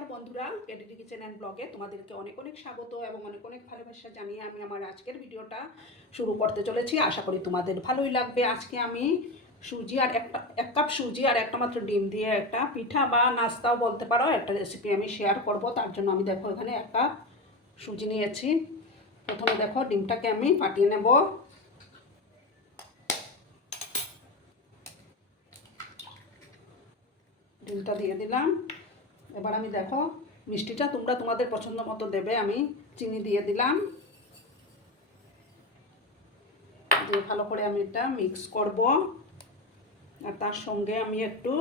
নমস্কার বন্ধুরা, KDD kitchen and ব্লগে তোমাদেরকে অনেক অনেক স্বাগত এবং অনেক অনেক ভালোবাসা জানিয়ে আমি আমার আজকের ভিডিওটা শুরু করতে চলেছি। আশা করি তোমাদের ভালোই লাগবে। আজকে আমি সুজি আর এক কাপ সুজি আর একটা মাত্র ডিম দিয়ে একটা পিঠা বা নাস্তাও বলতে পারো একটা রেসিপি আমি শেয়ার করব। তার জন্য আমি দেখো এখানে এক কাপ সুজি নিয়েছি। প্রথমে দেখো ডিমটাকে আমি ফাটিয়ে নেব। ডিমটা দিয়ে দিলাম। এবার আমি দেখো মিষ্টিটা তোমরা তোমাদের পছন্দ মতো দেবে। আমি চিনি দিয়ে দিলাম, দিয়ে ভালো করে আমি এটা মিক্স করব। আর তার সঙ্গে আমি একটু,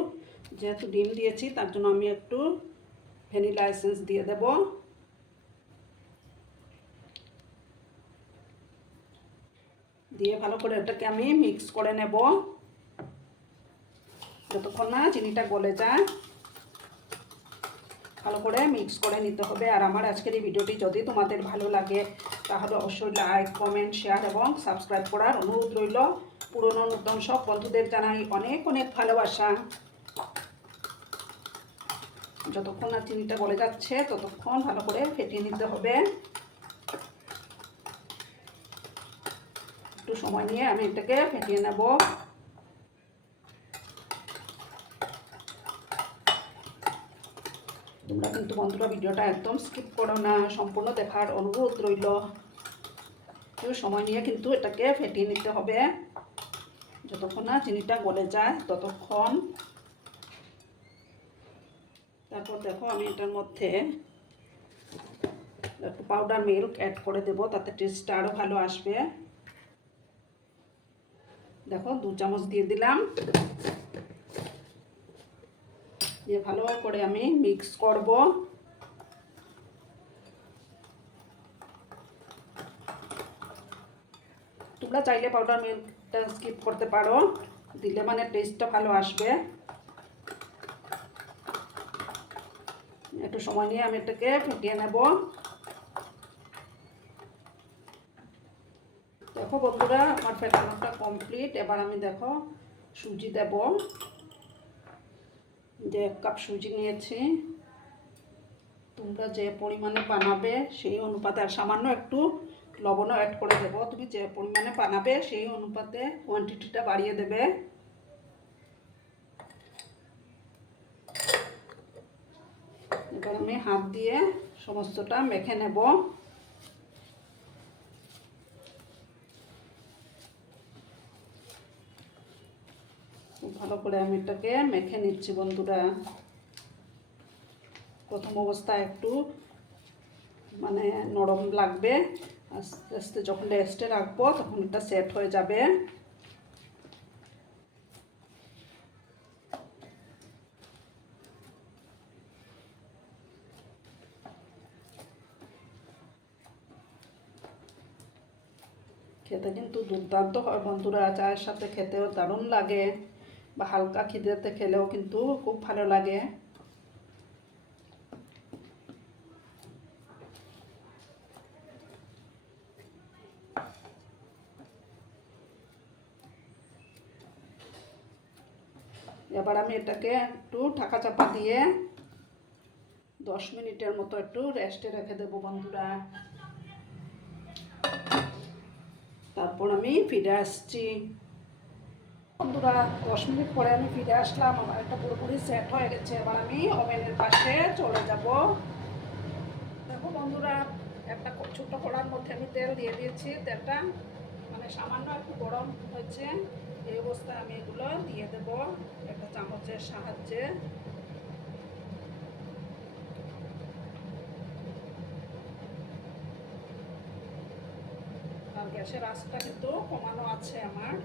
যেহেতু ডিম দিয়েছি তার জন্য আমি একটু ভ্যানিলা এসেন্স দিয়ে দেব। দিয়ে ভালো করে এটাকে আমি মিক্স করে নেব যতক্ষণ না চিনিটা গলে যায়। ভালো করে মিক্স করে নিতে হবে। আর আমার আজকের এই ভিডিওটি যদি তোমাদের ভালো লাগে তাহলে অবশ্যই লাইক, কমেন্ট, শেয়ার এবং সাবস্ক্রাইব করার অনুরোধ রইল। পুরনো নতুন সব বন্ধুদের জানাই অনেক অনেক ভালোবাসা। যতক্ষণ না চিনিটা গলে যাচ্ছে ততক্ষণ ভালো করে ফেটিয়ে নিতে হবে। একটু সময় নিয়ে আমি এটাকে ফেটিয়ে নেব। তোমরা কিন্তু বন্ধুরা ভিডিওটা একদম স্কিপ করো না, সম্পূর্ণ দেখার অনুরোধ রইল। একটু সময় নিয়ে কিন্তু এটাকে ফেটিয়ে নিতে হবে যতক্ষণ না চিনিটা গলে যায় ততক্ষণ। তারপর দেখো আমি এটার মধ্যে একটু পাউডার মিল্ক অ্যাড করে দেব, তাতে টেস্টটা আরও ভালো আসবে। দেখো 2 চামচ দিয়ে দিলাম। দিয়ে ভালো করে আমি মিক্স করব। তোমরা চাইলে পাউডার মিল্কটা স্কিপ করতে পারো, দিলে মানে টেস্টটা ভালো আসবে। একটু সময় নিয়ে আমি এটাকে ফেটিয়ে নেব। দেখো বন্ধুরা আমার ফেটানোটা কমপ্লিট। এবার আমি দেখো সুজি দেব। যে 1 কাপ সুজি নিয়েছি, তোমরা যে পরিমাণে বানাবে সেই অনুপাতে আর সামান্য একটু লবণও অ্যাড করে দেব। তুমি যে পরিমাণে বানাবে সেই অনুপাতে কোয়ান্টিটিটা বাড়িয়ে দেবে। এবার আমি হাত দিয়ে সমস্তটা মেখে নেব। ভালো করে আমি এটাকে মেখে নিচ্ছি বন্ধুরা। প্রথম অবস্থায় একটু মানে নরম লাগবে, আস্তে আস্তে যখন রেস্টে রাখবো তখন এটা সেট হয়ে যাবে। খেতে কিন্তু দুর্দান্ত হয় বন্ধুরা, চায়ের সাথে খেতেও দারুণ লাগে, বা হালকা খিদেতে খেলেও কিন্তু খুব ভালো লাগে। এবার আমি এটাকে একটু ঢাকা চাপা দিয়ে 10 মিনিটের মতো একটু রেস্টে রেখে দেবো বন্ধুরা। তারপর আমি ফিরে আসছি বন্ধুরা। 10 মিনিট পরে আমি ফিরে আসলাম। আমার একটা পুরোপুরি সেট হয়ে গেছে। এবার আমি ওভেনের পাশে চলে যাব। দেখো বন্ধুরা একটা ছোট্ট কড়ার মধ্যে আমি তেল দিয়ে দিয়েছি। তেলটা মানে সামান্য একটু গরম হয়েছে। এই অবস্থায় আমি এগুলো দিয়ে দেব একটা চামচের সাহায্যে। আর গ্যাসের আঁচটা কিন্তু কমানো আছে আমার।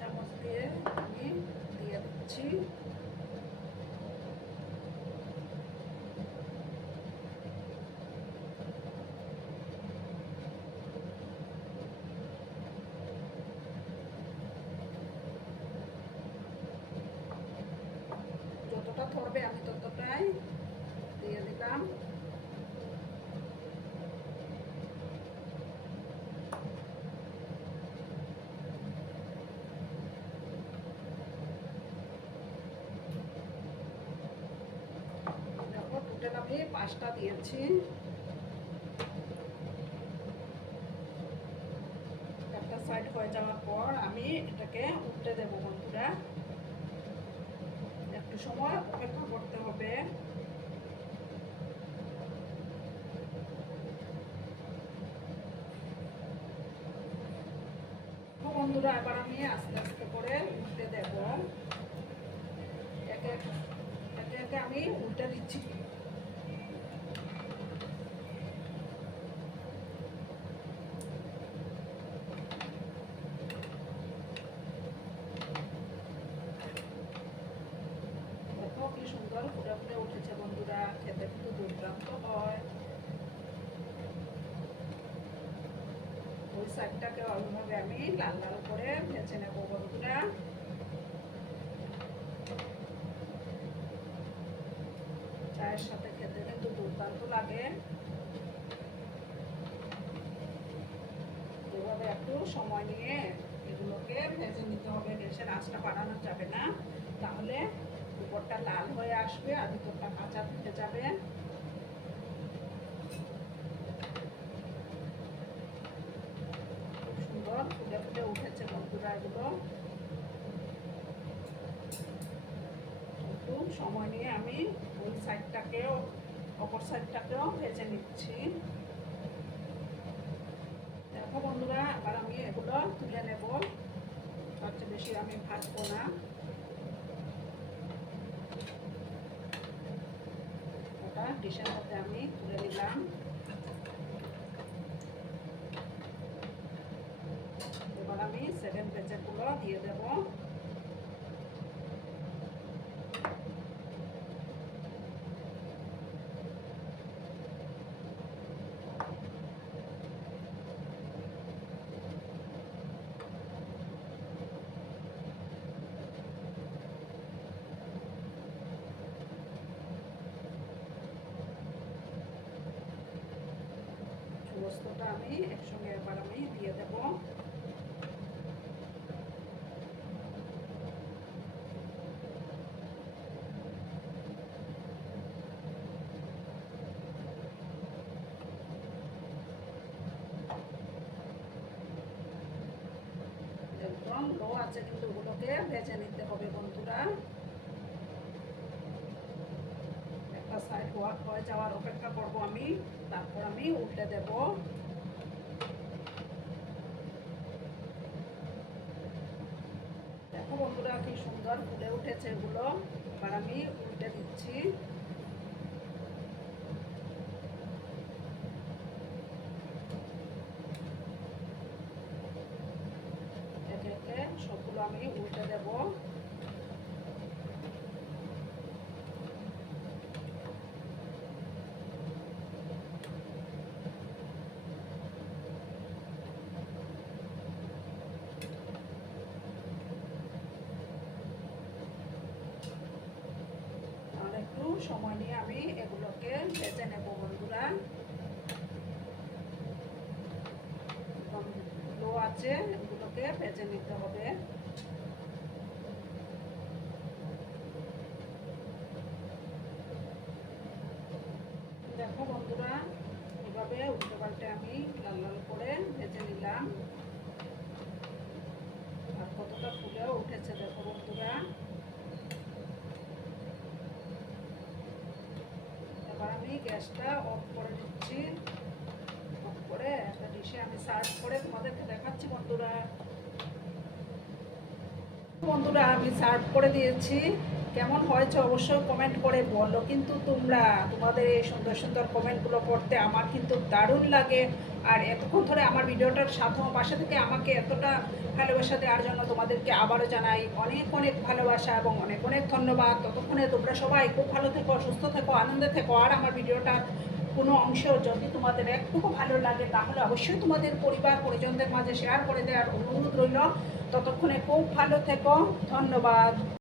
চামচ দিয়ে আমি দিয়ে দিচ্ছি। যতটা ধরবে আমি ততটাই দিয়ে দিলাম। 5টা দিয়েছি। একটা সাইড হয়ে যাওয়ার পর আমি এটাকে উল্টে দেবো বন্ধুরা। একটু সময় অপেক্ষা করতে হবে। বন্ধুরা এবার আমি আস্তে আস্তে করে উল্টে দেব। একে একে আমি উল্টে দিচ্ছি। দেখো কি সুন্দর ফুটে ফুটে উঠেছে বন্ধুরা, খেতে কিন্তু দুর্দান্ত হয়। ওই সাইডটাকে ওইভাবে আমি লাল লাল করে ভেজে নেব বন্ধুরা। চায়ের সাথে খেতে কিন্তু দুর্দান্ত লাগে। এভাবে একটু সময় নিয়ে এগুলোকে ভেজে নিতে হবে। গ্যাসের আঁচটা বাড়ানো যাবে না, তাহলে উপরটা লাল হয়ে আসবে আর ভিতরটা কাঁচা থেকে যাবে। খুব সুন্দর ফুটে ফুটে উঠেছে বন্ধুরা এগুলো। একটু সময় নিয়ে আমি ওই সাইডটাকেও অপর সাইডটাকেও ভেজে নিচ্ছি। দেখো বন্ধুরা এবার আমি এগুলো তুলে নেব, তার চেয়ে বেশি আমি ভাজবো না। ওটা ডিশের মধ্যে আমি তুলে নিলাম। এবার আমি 7 পেঁচেগুলো দিয়ে দেব। সমস্তটা আমি একসঙ্গে এবার আমি দিয়ে দেব। একদম লো আছে কিন্তু ওগুলোকে ভেজে নিতে হবে বন্ধুরা। একটা সাইড হয়ে যাওয়ার অপেক্ষা করব আমি, তারপর আমি উল্টে দেব। দেখো বন্ধুরা কি সুন্দর ফুলে উঠেছে এগুলো। এবার আমি উল্টে দিচ্ছি। একে একে সবগুলো আমি উল্টে দেব। একটু সময় নিয়ে আমি এগুলোকে ভেজে নেব বন্ধুরা। লো আছে এগুলোকে ভেজে নিতে হবে। দেখো বন্ধুরা এভাবে উল্টে পাল্টে আমি লাল লাল করে ভেজে নিলাম। আর কতটা ফুলেও উঠেছে দেখো বন্ধুরা। এবার আমি গ্যাসটা অফ করে দিচ্ছি। অফ করে একটা ডিশে আমি সার্ভ করে তোমাদেরকে দেখাচ্ছি বন্ধুরা। বন্ধুরা আমি সার্ভ করে দিয়েছি। কেমন হয়েছে অবশ্যই কমেন্ট করে বলো কিন্তু তোমরা। তোমাদের এই সুন্দর সুন্দর কমেন্টগুলো পড়তে আমার কিন্তু দারুণ লাগে। আর এতক্ষণ ধরে আমার ভিডিওটার সাথে পাশে থেকে আমাকে এতটা ভালোবাসা দেওয়ার জন্য তোমাদেরকে আবারও জানাই অনেক অনেক ভালোবাসা এবং অনেক অনেক ধন্যবাদ। ততক্ষণে তোমরা সবাই খুব ভালো থেকো, সুস্থ থেকো, আনন্দে থেকো। আর আমার ভিডিওটা কোনো অংশ যদি তোমাদের একটুকু ভালো লাগে তাহলে অবশ্যই তোমাদের পরিবার পরিজনদের মাঝে শেয়ার করে দেওয়ার অনুরোধ রইল। ততক্ষণে খুব ভালো থেকো, ধন্যবাদ।